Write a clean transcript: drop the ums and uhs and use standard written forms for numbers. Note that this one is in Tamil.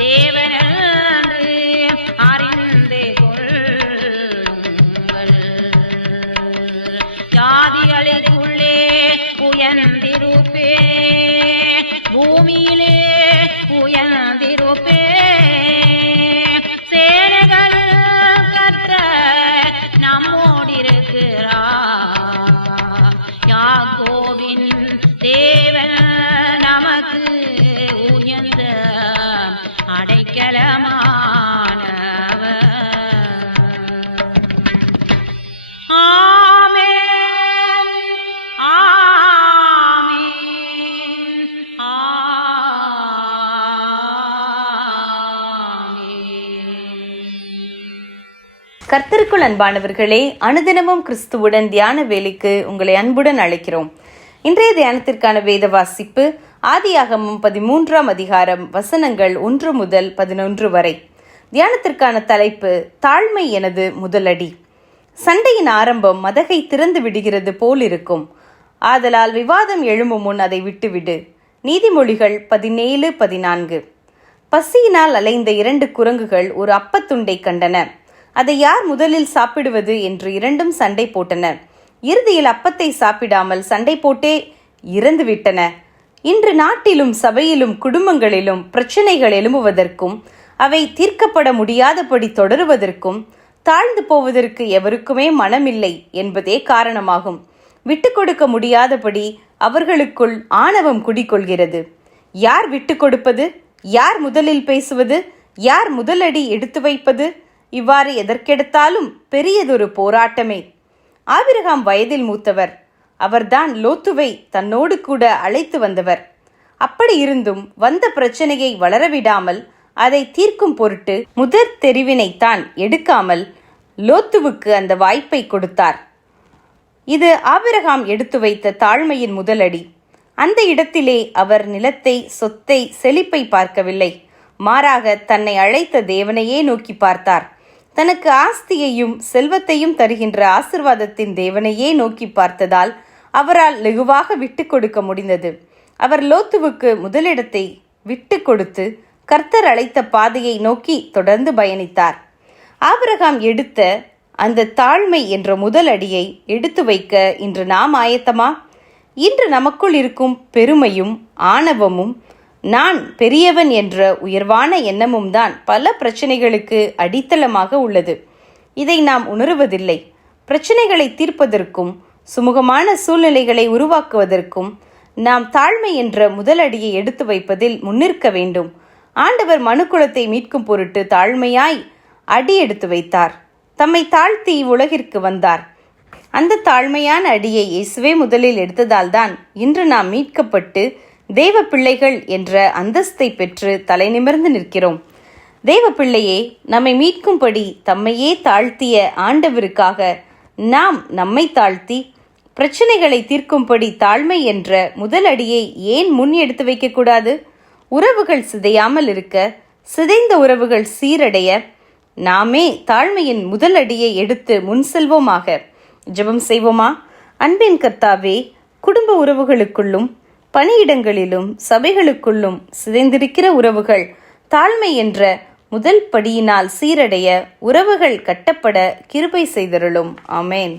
தேவனென்று அறிந்து கொள்ளுங்கள். ஜாதிகளுக்குள்ளே உயர்ந்திருப்பே, பூமியிலே உயர்ந்திருப்பே. சேனைகள் கர்த்தர் நம்மோடிருக்கிறார். யாக்கோபின் தேவன் நமக்கு உயர்ந்த அடைக்கலமானவர். ஆமென், ஆமென், ஆமென். கர்த்தருக்குள் அன்பானவர்களே, அனுதினமும் கிறிஸ்துவுடன் தியான வேலைக்கு உங்களை அன்புடன் அழைக்கிறோம். இன்றைய தியானத்திற்கான வேத வாசிப்பு ஆதியாகமம் 13ஆம் அதிகாரம் வசனங்கள் 1 முதல் 11 வரை. தியானத்திற்கான தலைப்பு தாழ்மை எனது முதலடி. சண்டையின் ஆரம்பம் மதகை திறந்து விடுகிறது போல் இருக்கும். ஆதலால் விவாதம் எழும்பும் முன் அதை விட்டுவிடு. நீதிமொழிகள் 17:14. பசியினால் அலைந்த 2 குரங்குகள் ஒரு அப்பத்துண்டை கண்டன. அதை யார் முதலில் சாப்பிடுவது என்று இரண்டும் சண்டை போட்டன. இறுதியில் அப்பத்தை சாப்பிடாமல் சண்டை போட்டே இறந்துவிட்டன. இன்று நாட்டிலும் சபையிலும் குடும்பங்களிலும் பிரச்சனைகள் எழும்புவதற்கும் அவை தீர்க்கப்பட முடியாதபடி தொடருவதற்கும் தாழ்ந்து போவதற்கு எவருக்குமே மனமில்லை என்பதே காரணமாகும். விட்டு கொடுக்க முடியாதபடி அவர்களுக்குள் ஆணவம் குடிகொள்கிறது. யார் விட்டு கொடுப்பது? யார் முதலில் பேசுவது? யார் முதலடி எடுத்து வைப்பது? இவ்வாறு எதற்கெடுத்தாலும் பெரியதொரு போராட்டமே. ஆபிரகாம் வயதில் மூத்தவர். அவர்தான் லோத்துவை தன்னோடு கூட அழைத்து வந்தவர். அப்படி இருந்தும் வந்த பிரச்சனையை வளரவிடாமல் அதை தீர்க்கும் பொருட்டு முதற் தெரிவினைத்தான் எடுக்காமல் லோத்துவுக்கு அந்த வாய்ப்பை கொடுத்தார். இது ஆபிரகாம் எடுத்து வைத்த தாழ்மையின் முதலடி. அந்த இடத்திலே அவர் நிலத்தை, சொத்தை, செழிப்பை பார்க்கவில்லை. மாறாக தன்னை அழைத்த தேவனையே நோக்கி பார்த்தார். தனக்கு ஆஸ்தியையும் செல்வத்தையும் தருகின்ற ஆசிர்வாதத்தின் தேவனையே நோக்கி பார்த்ததால் அவரால் லகுவாக விட்டு கொடுக்க முடிந்தது. அவர் லோத்துவுக்கு முதலிடத்தை விட்டு கொடுத்து கர்த்தர் அழைத்த பாதையை நோக்கி தொடர்ந்து பயணித்தார். ஆபிரகாம் எடுத்த அந்த தாழ்மை என்ற முதல் அடியை எடுத்து வைக்க இன்று நாம் ஆயத்தமா? இன்று நமக்குள் இருக்கும் பெருமையும் ஆணவமும் நான் பெரியவன் என்ற உயர்வான எண்ணமும் தான் பல பிரச்சனைகளுக்கு அடித்தளமாக உள்ளது. இதை நாம் உணருவதில்லை. பிரச்சனைகளை தீர்ப்பதற்கும் சுமூகமான சூழ்நிலைகளை உருவாக்குவதற்கும் நாம் தாழ்மை என்ற முதலடியை எடுத்து வைப்பதில் முன்னிற்க வேண்டும். ஆண்டவர் மனுக்குலத்தை மீட்கும் பொருட்டு தாழ்மையாய் அடி எடுத்து வைத்தார். தம்மை தாழ்த்தி உலகிற்கு வந்தார். அந்த தாழ்மையான அடியை இயேசுவே முதலில் எடுத்ததால் தான் இன்று நாம் மீட்கப்பட்டு தெய்வ பிள்ளைகள் என்ற அந்தஸ்தை பெற்று தலை நிமிர்ந்து நிற்கிறோம். தெய்வ பிள்ளையே, நம்மை மீட்கும்படி தம்மையே தாழ்த்திய ஆண்டவருக்காக நாம் நம்மை தாழ்த்தி பிரச்சனைகளை தீர்க்கும்படி தாழ்மை என்ற முதல் அடியை ஏன் முன் எடுத்து வைக்கக்கூடாது? உறவுகள் சிதையாமல் இருக்க, சிதைந்த உறவுகள் சீரடைய நாமே தாழ்மையின் முதல் அடியை எடுத்து முன் செல்வோமாக. ஜெபம் செய்வோமா? அன்பின் கர்த்தாவே, குடும்ப உறவுகளுக்குள்ளும் பணியிடங்களிலும் சபைகளுக்குள்ளும் சிதைந்திருக்கிற உறவுகள் தாழ்மை என்ற முதல் படியினால் சீரடைய உறவுகள் கட்டப்பட கிருபை செய்தருளும். ஆமேன்.